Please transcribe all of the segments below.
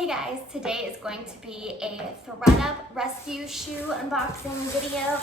Hey guys, today is going to be a Thredup Rescue shoe unboxing video.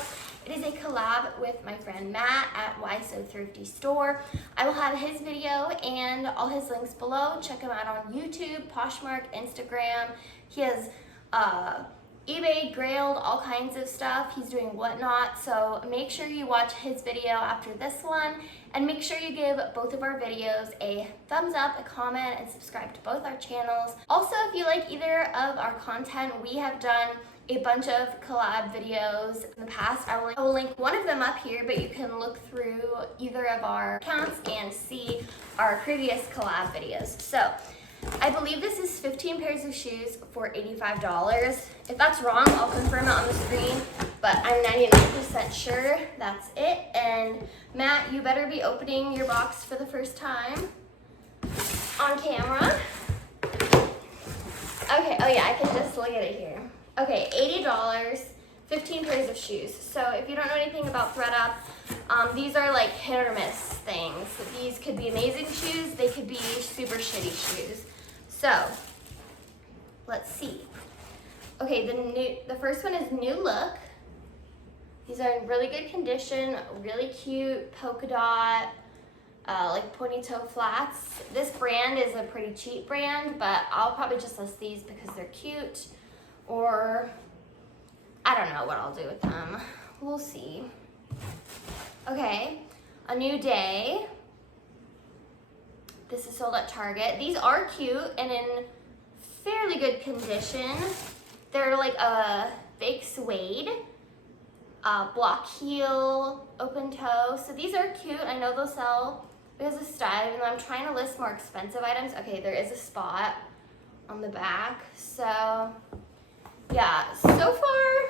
It is a collab with my friend Matt at Why So Thrifty Store. I will have his video and all his links below. Check him out on YouTube, Poshmark, Instagram. He has eBay, Grailed, all kinds of stuff. He's doing whatnot, so make sure you watch his video after this one, and make sure you give both of our videos a thumbs up, a comment, and subscribe to both our channels. Also, if you like either of our content, we have done a bunch of collab videos in the past. I will link one of them up here, but you can look through either of our accounts and see our previous collab videos. So, I believe this is 15 pairs of shoes for $85. If that's wrong, I'll confirm it on the screen, but I'm 99% sure that's it. And Matt, you better be opening your box for the first time on camera. Okay, oh yeah, I can just look at it here. Okay, $80, 15 pairs of shoes. So if you don't know anything about Thredup, these are like hit or miss things. These could be amazing shoes, they could be super shitty shoes. So, let's see. Okay, the first one is New Look. These are in really good condition, really cute, polka dot, like pointy toe flats. This brand is a pretty cheap brand, but I'll probably just list these because they're cute, or I don't know what I'll do with them. We'll see. Okay, A New Day. This is sold at Target. These are cute and in fairly good condition. They're like a fake suede, block heel, open toe. So these are cute. I know they'll sell because of style, even though I'm trying to list more expensive items. Okay, there is a spot on the back. So yeah, so far,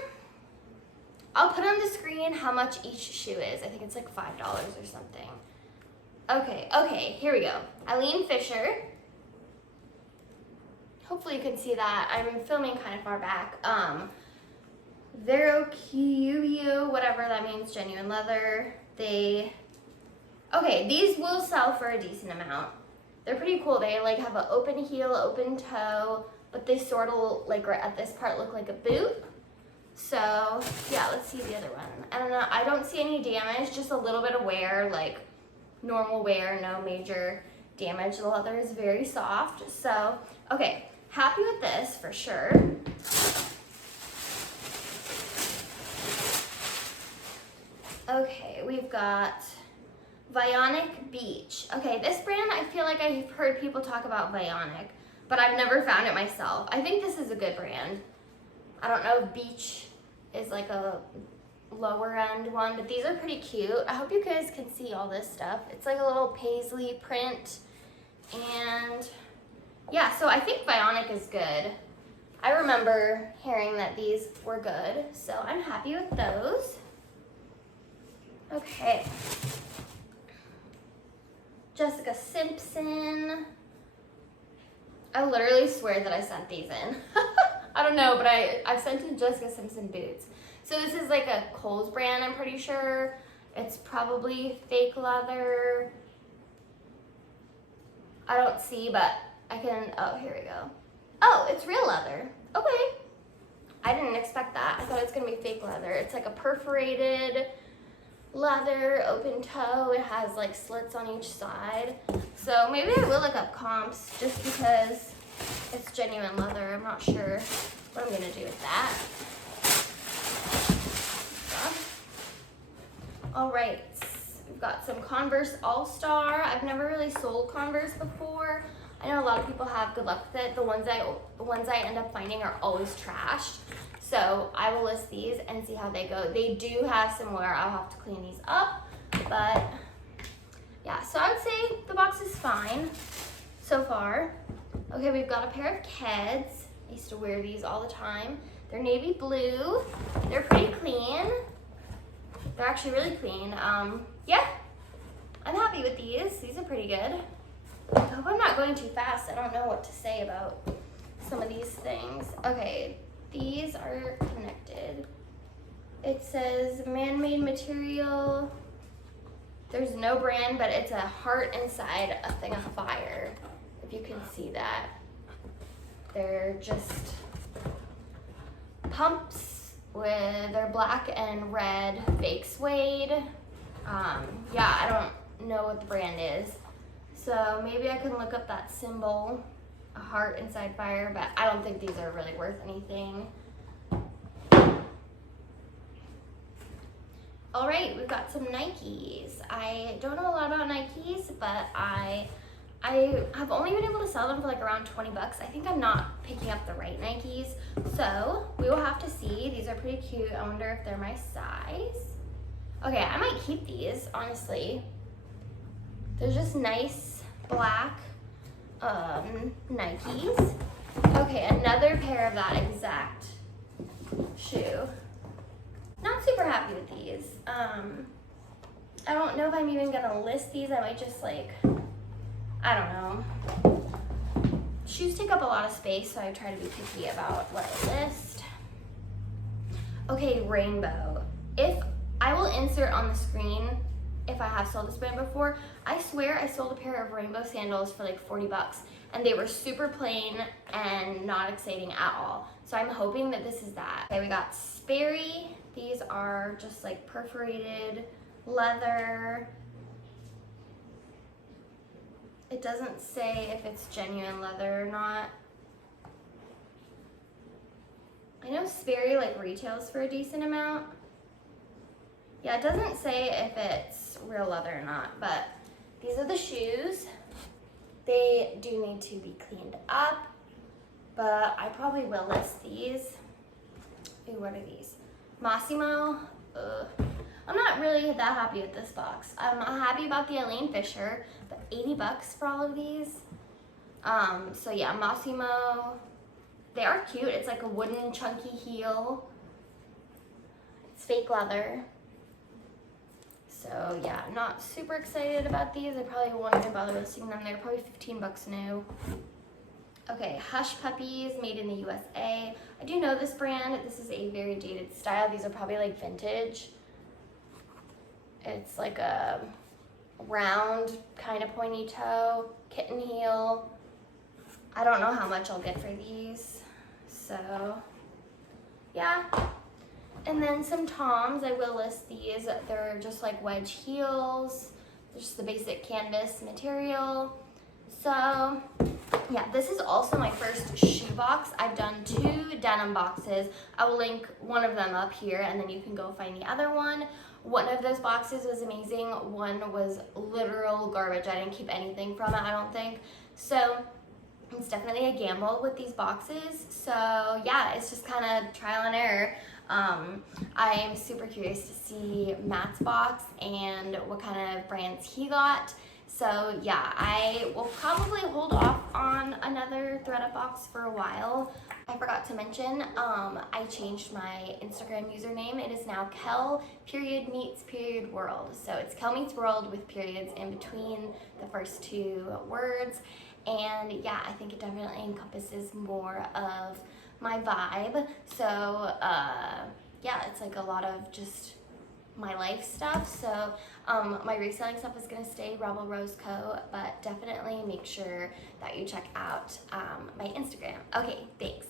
I'll put on the screen how much each shoe is. I think it's like $5 or something. Okay, here we go. Eileen Fisher. Hopefully you can see that. I'm filming kind of far back. Verocu, whatever that means, genuine leather. Okay, these will sell for a decent amount. They're pretty cool. They like have an open heel, open toe, but they sort of like right at this part look like a boot. So yeah, let's see the other one. I don't know, I don't see any damage, just a little bit of wear, like normal wear, no major damage. The leather is very soft. So, okay, happy with this for sure. Okay, we've got Vionic Beach. Okay, this brand, I feel like I've heard people talk about Vionic, but I've never found it myself. I think this is a good brand. I don't know if Beach is like a lower end one, but these are pretty cute. I hope you guys can see all this stuff. It's like a little paisley print, and yeah, so I think Vionic is good. I remember hearing that these were good, so I'm happy with those. Okay, Jessica Simpson. I literally swear that I sent these in. I don't know, but I've sent in Jessica Simpson boots. So this is like a Kohl's brand, I'm pretty sure. It's probably fake leather. I don't see, but I can, oh, here we go. Oh, it's real leather. Okay. I didn't expect that. I thought it was gonna be fake leather. It's like a perforated leather, open toe. It has like slits on each side. So maybe I will look up comps just because it's genuine leather. I'm not sure what I'm gonna do with that. All right, we've got some Converse All-Star. I've never really sold Converse before. I know a lot of people have good luck with it. The ones I end up finding are always trashed. So I will list these and see how they go. They do have some wear. I'll have to clean these up, but yeah, so I would say the box is fine so far. Okay, we've got a pair of Keds. I used to wear these all the time. They're navy blue. They're pretty clean. They're actually really clean. Yeah, I'm happy with these. These are pretty good. I hope I'm not going too fast. I don't know what to say about some of these things. Okay, these are connected. It says man-made material. There's no brand, but it's a heart inside a thing of fire, if you can see that. They're just pumps with their black and red fake suede. Yeah, I don't know what the brand is. So maybe I can look up that symbol, a heart inside fire, but I don't think these are really worth anything. All right, we've got some Nikes. I don't know a lot about Nikes, but I have only been able to sell them for like around 20 bucks. I think I'm not picking up the right Nikes. So we will have to see. These are pretty cute. I wonder if they're my size. Okay, I might keep these, honestly. They're just nice black Nikes. Okay, another pair of that exact shoe. Not super happy with these. I don't know if I'm even gonna list these. I might just like, I don't know. Shoes take up a lot of space, so I try to be picky about what I list. Okay, rainbow. If I will insert on the screen if I have sold this brand before. I swear I sold a pair of rainbow sandals for like 40 bucks and they were super plain and not exciting at all. So I'm hoping that this is that. Okay, we got Sperry. These are just like perforated leather. It doesn't say if it's genuine leather or not. I know Sperry like retails for a decent amount. Yeah, it doesn't say if it's real leather or not, but these are the shoes. They do need to be cleaned up, but I probably will list these. Ooh, what are these? Massimo. I'm not really that happy with this box. I'm happy about the Eileen Fisher, but 80 bucks for all of these. So yeah, Massimo. They are cute. It's like a wooden chunky heel. It's fake leather. So yeah, I'm not super excited about these. I probably won't even bother listing them. They're probably 15 bucks new. Okay, Hush Puppies, made in the USA. I do know this brand. This is a very dated style. These are probably like vintage. It's like a round kind of pointy toe, kitten heel. I don't know how much I'll get for these. So yeah. And then some Toms, I will list these. They're just like wedge heels. They're just the basic canvas material. So yeah, this is also my first shoe box. I've done 2 denim boxes. I will link one of them up here and then you can go find the other one. One of those boxes was amazing. One was literal garbage. I didn't keep anything from it, I don't think. So it's definitely a gamble with these boxes. So yeah, it's just kind of trial and error. I'm super curious to see Matt's box and what kind of brands he got. So yeah, I will probably hold off on another Thredup box for a while. I forgot to mention, I changed my Instagram username. It is now Kel_meets_world. So it's Kel Meets World with periods in between the first 2 words. And yeah, I think it definitely encompasses more of my vibe. So yeah, it's like a lot of just my life stuff. So my reselling stuff is gonna stay Rebel Rose Co, but definitely make sure that you check out my Instagram. Okay, thanks.